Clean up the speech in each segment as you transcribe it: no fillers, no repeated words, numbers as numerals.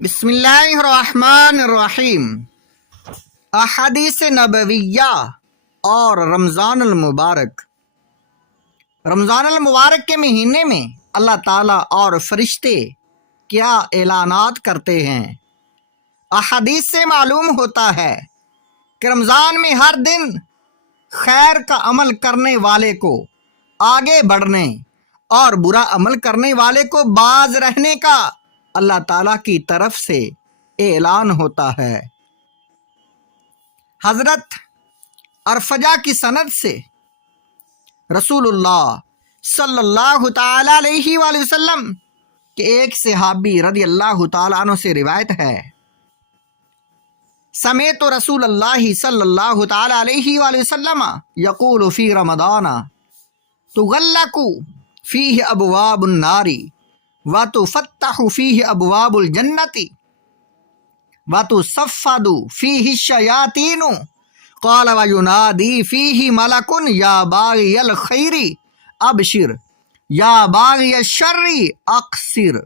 بسم اللہ الرحمن الرحیم۔ احادیث نبویہ اور رمضان المبارک۔ رمضان المبارک کے مہینے میں اللہ تعالیٰ اور فرشتے کیا اعلانات کرتے ہیں؟ احادیث سے معلوم ہوتا ہے کہ رمضان میں ہر دن خیر کا عمل کرنے والے کو آگے بڑھنے اور برا عمل کرنے والے کو باز رہنے کا اللہ تعالیٰ کی طرف سے اعلان ہوتا ہے۔ حضرت ارفجہ کی سند سے رسول اللہ صلی اللہ تعالیٰ علیہ وآلہ وسلم کے ایک صحابی رضی اللہ تعالیٰ عنہ سے روایت ہے، سمعت رسول اللہ صلی اللہ تعالیٰ علیہ وآلہ وسلم یقول فی رمضان تغلق فیہ ابواب النار وتفتح فیہ ابواب الجنت وتصفد فیہ الشیاطین قال وینادی فیہ ملک یا باغی الخیر ابشر یا باغی الشر اقصر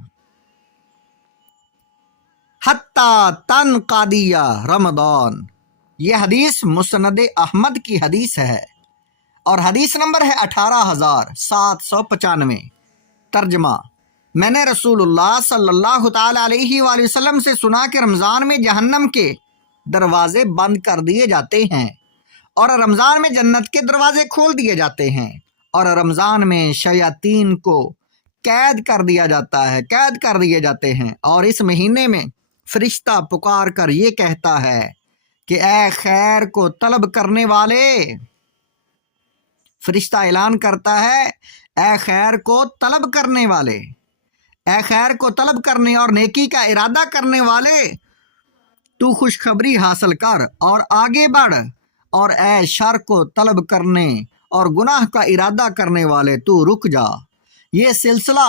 حتی تنقضی رمضان۔ یہ حدیث مسند احمد کی حدیث ہے اور حدیث نمبر ہے 18795۔ ترجمہ: میں نے رسول اللہ صلی اللہ تعالیٰ علیہ وآلہ وسلم سے سنا کہ رمضان میں جہنم کے دروازے بند کر دیے جاتے ہیں اور رمضان میں جنت کے دروازے کھول دیے جاتے ہیں، اور رمضان میں شیاطین کو قید کر دیا جاتا ہے، قید کر دیے جاتے ہیں، اور اس مہینے میں فرشتہ پکار کر یہ کہتا ہے کہ اے خیر کو طلب کرنے والے، فرشتہ اعلان کرتا ہے اے خیر کو طلب کرنے والے، اے خیر کو طلب کرنے اور نیکی کا ارادہ کرنے والے، تو خوشخبری حاصل کر اور آگے بڑھ، اور اے شر کو طلب کرنے اور گناہ کا ارادہ کرنے والے، تو رک جا۔ یہ سلسلہ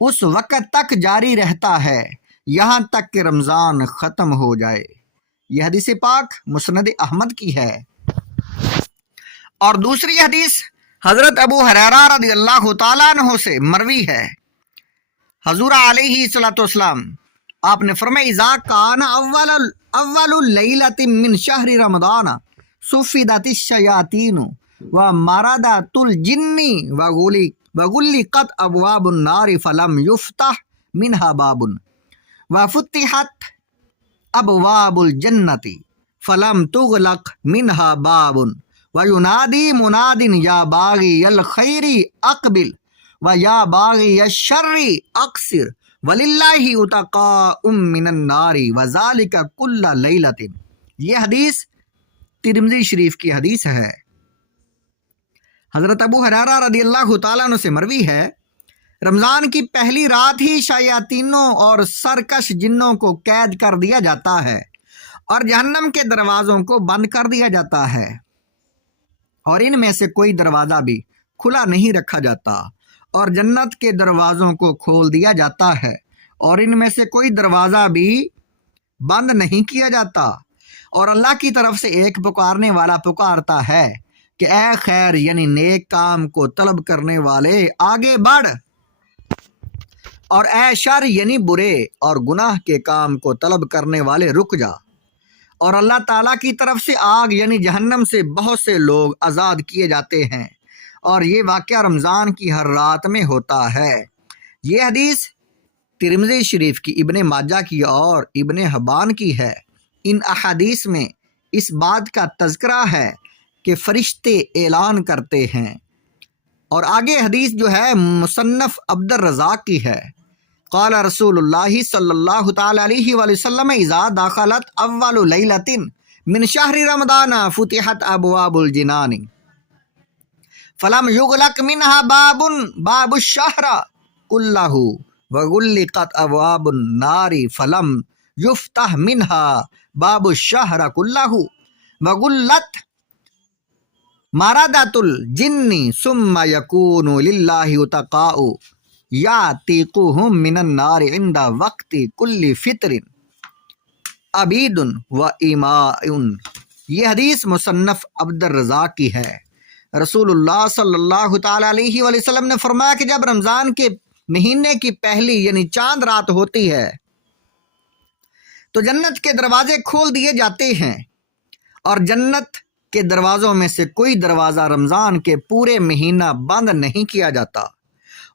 اس وقت تک جاری رہتا ہے یہاں تک کہ رمضان ختم ہو جائے۔ یہ حدیث پاک مسند احمد کی ہے۔ اور دوسری حدیث حضرت ابو ہریرہ رضی اللہ تعالیٰ عنہ سے مروی ہے، حضور علیہ الصلوۃ والسلام آپ نے فرمایا اذا کان اول لیلۃ من شہر رمضان صفدت الشیاطین ومردت الجن وغلقت ابواب النار فلم یفتح منها باب وفتحت ابواب الجنت فلم تغلق منها باب وینادی مناد یا باغی الخیر اقبل ویا باغی الشر اقصر وللہ اتقاء من النار وذالک کل لیلۃ۔ یہ حدیث ترمذی شریف کی حدیث ہے۔ حضرت ابو ہریرہ رضی اللہ تعالیٰ عنہ سے مروی ہے، رمضان کی پہلی رات ہی شیاطینوں اور سرکش جنوں کو قید کر دیا جاتا ہے اور جہنم کے دروازوں کو بند کر دیا جاتا ہے، اور ان میں سے کوئی دروازہ بھی کھلا نہیں رکھا جاتا، اور جنت کے دروازوں کو کھول دیا جاتا ہے اور ان میں سے کوئی دروازہ بھی بند نہیں کیا جاتا، اور اللہ کی طرف سے ایک پکارنے والا پکارتا ہے کہ اے خیر یعنی نیک کام کو طلب کرنے والے آگے بڑھ، اور اے شر یعنی برے اور گناہ کے کام کو طلب کرنے والے رک جا۔ اور اللہ تعالیٰ کی طرف سے آگ یعنی جہنم سے بہت سے لوگ آزاد کیے جاتے ہیں، اور یہ واقعہ رمضان کی ہر رات میں ہوتا ہے۔ یہ حدیث ترمذی شریف کی، ابن ماجہ کی اور ابن حبان کی ہے۔ ان احادیث میں اس بات کا تذکرہ ہے کہ فرشتے اعلان کرتے ہیں، اور آگے حدیث جو ہے مصنف عبد الرزاق کی ہے، قال رسول اللہ صلی اللہ تعالی علیہ وآلہ وسلم اذا دخلت اول لیلۃ من شہر رمضان فتحت ابواب الجنان فلم یغلق منها باب الشہر کلہ وغلقت ابواب النار فلم یفتح منها باب الشہر کلہ وغلت مردت الجن ثم یکون للہ اتقاء یعتقهم من النار عند وقت کل فطر عبید و اماء۔ یہ حدیث مصنف عبد الرزاق کی ہے۔ رسول اللہ صلی اللہ تعالیٰ علیہ وآلہ وسلم نے فرمایا کہ جب رمضان کے مہینے کی پہلی یعنی چاند رات ہوتی ہے तो जन्नत के दरवाजे खोल दिए जाते हैं और जन्नत के दरवाज़ों में से कोई दरवाज़ा रमज़ान के पूरे महीना बंद नहीं किया जाता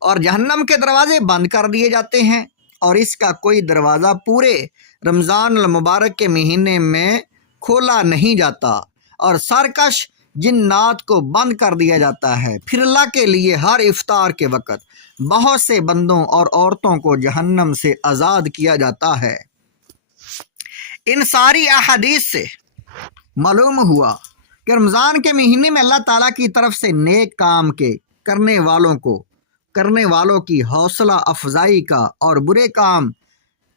और जहन्नम के दरवाजे बंद कर दिए जाते हैं और इसका कोई दरवाज़ा पूरे रमज़ान मुबारक के महीने में खोला नहीं जाता और सरकश जिन्नात को बंद कर दिया जाता है। फिर अल्लाह के लिए हर इफ्तार के वक़्त बहुत से बंदों और औरतों को जहन्नम से आज़ाद किया जाता है। इन सारी अहादीस से मालूम हुआ कि रमज़ान के महीने में अल्लाह ताला की तरफ से नेक काम के करने वालों की हौसला अफजाई का और बुरे काम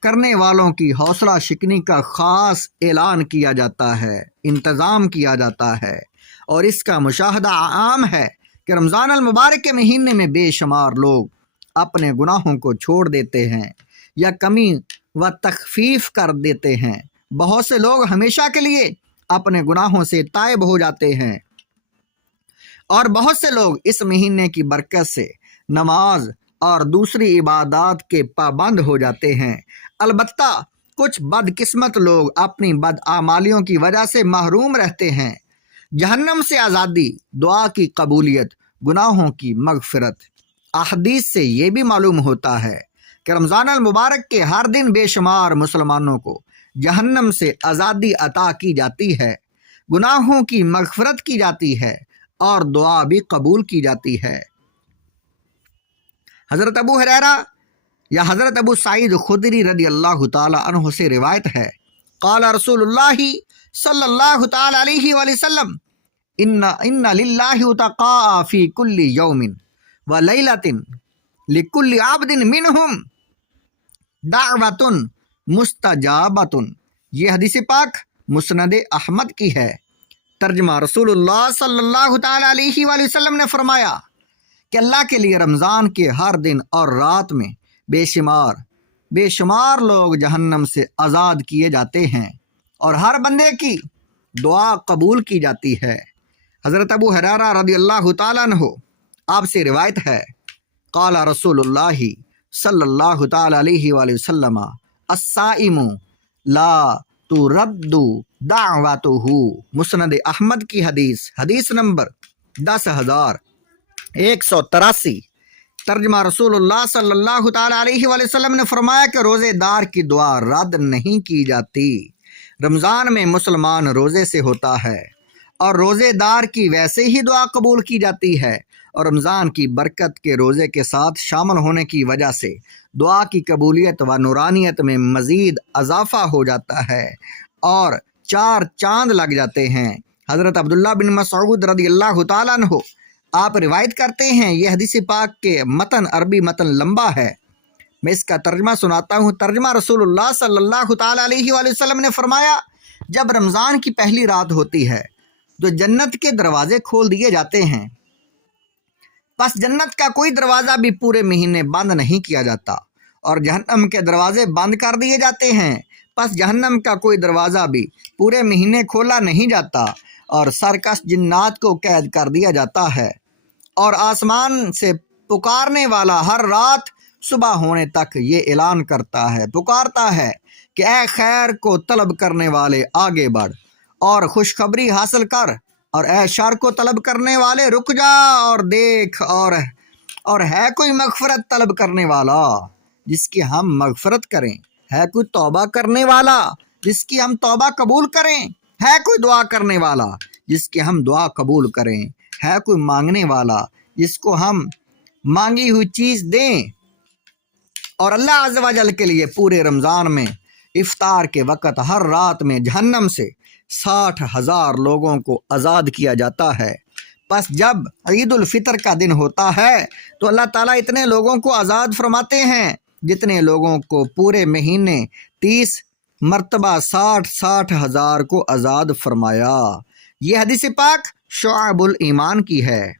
करने वालों की हौसला शिकनी का ख़ास ऐलान किया जाता है, इंतज़ाम किया जाता है। और इसका मुशाहदा आम है कि रमज़ान अल मुबारक के महीने में बेशुमार लोग अपने गुनाहों को छोड़ देते हैं या कमी व तखफीफ कर देते हैं। बहुत से लोग हमेशा के लिए अपने गुनाहों से ताइब हो जाते हैं और बहुत से लोग इस महीने की बरकत से नमाज और दूसरी इबादत के पाबंद हो जाते हैं। अलबत्ता कुछ बदकिस्मत लोग अपनी बदआमालियों की वजह से महरूम रहते हैं। जहन्नम से आज़ादी, दुआ की कबूलियत, गुनाहों की मगफिरत। अहदीस से ये भी मालूम होता है कि रमज़ान अल मुबारक के हर दिन बेशुमार मुसलमानों को जहन्नम से आज़ादी अता की जाती है, गुनाहों की मगफिरत की जाती है और दुआ भी कबूल की जाती है। हज़रत अबू हुरैरा या हज़रत अबू सईद खुदरी रदी अल्लाह ताला अन्हु से रिवायत है, क़ाला रसूलुल्लाहि सल्लल्लाहु ताला अलैहि वसल्लम इन्ना लिल्लाहि उतक़ा फ़ी कुल्ली यौमिन व लैलतिन लिकुल्लि आब्दिन मिनहुम दाअवतुन मुस्तजाबतुन। ये हदीस पाक मुस्नद अहमद की है। तर्जमा, रसूलुल्लाह सल्लल्लाहु ताला अलैहि वसल्लम ने फरमाया कि अल्लाह के लिए रमज़ान के हर दिन और रात में बेशुमार लोग जहन्नम से आज़ाद किए जाते हैं और हर बंदे की दुआ कबूल की जाती है। हज़रत अबू हुरैरा रज़ी अल्लाह ताला अन्हु आपसे रिवायत है, क़ाला रसूलुल्लाहि सल्लल्लाहु ताला अलैहि वसल्लम अस्साइमु ला तुरद्दु दाअवतुहु। मुस्नद अहमद की हदीस नंबर 10,183। तर्जमा, रसूलुल्लाह सल्लल्लाहु ताला अलैहि वसल्लम ने फरमाया कि रोज़ेदार की दुआ रद्द नहीं की जाती। रमज़ान में मुसलमान रोज़े से होता है और रोज़ेदार की वैसे ही दुआ कबूल की जाती है और रमज़ान की बरकत के रोज़े के साथ शामिल होने की वजह से दुआ की कबूलियत व नूरानियत में मज़ीद इजाफ़ा हो जाता है और 4 चांद लग जाते हैं। हज़रत अब्दुल्लाह बिन मसऊद रज़ी अल्लाह ताला अन्हु आप रिवायत करते हैं, यह हदीस पाक के मतन अरबी मतन लंबा है, मैं इसका तर्जमा सुनाता हूँ। तर्जमा, रसूलुल्लाह सल्लल्लाहु ताला अलैहि वसल्लम ने फरमाया, जब रमज़ान की पहली रात होती है तो जन्नत के दरवाजे खोल दिए जाते हैं, बस जन्नत का कोई दरवाज़ा भी पूरे महीने बंद नहीं किया जाता और जहन्नम के दरवाजे बंद कर दिए जाते हैं, बस जहन्नम का कोई दरवाज़ा भी पूरे महीने खोला नहीं जाता और सरकश जिन्नात को कैद कर दिया जाता है और आसमान से पुकारने वाला हर रात सुबह होने तक ये ऐलान पुकारता है कि ऐ खैर को तलब करने वाले आगे बढ़ और खुशखबरी हासिल कर और ऐ शर को तलब करने वाले रुक जा और देख, और है कोई मगफरत तलब करने वाला जिसकी हम मगफरत करें, है कोई तौबा करने वाला जिसकी हम तौबा कबूल करें, है कोई दुआ करने वाला जिसकी हम दुआ कबूल करें, है कोई मांगने वाला जिसको हम मांगी हुई चीज़ दें। और अल्लाह अज़्ज़ व जल के लिए पूरे रमज़ान में इफ्तार के वक़्त हर रात में जहन्नम से 60,000 लोगों को आज़ाद किया जाता है। बस जब ईद उल फितर का दिन होता है तो अल्लाह ताला इतने लोगों को आज़ाद फरमाते हैं जितने लोगों को पूरे महीने 30 मरतबा 60,000 को आज़ाद फरमाया। ये हदीस पाक शुअबुल ईमान की है।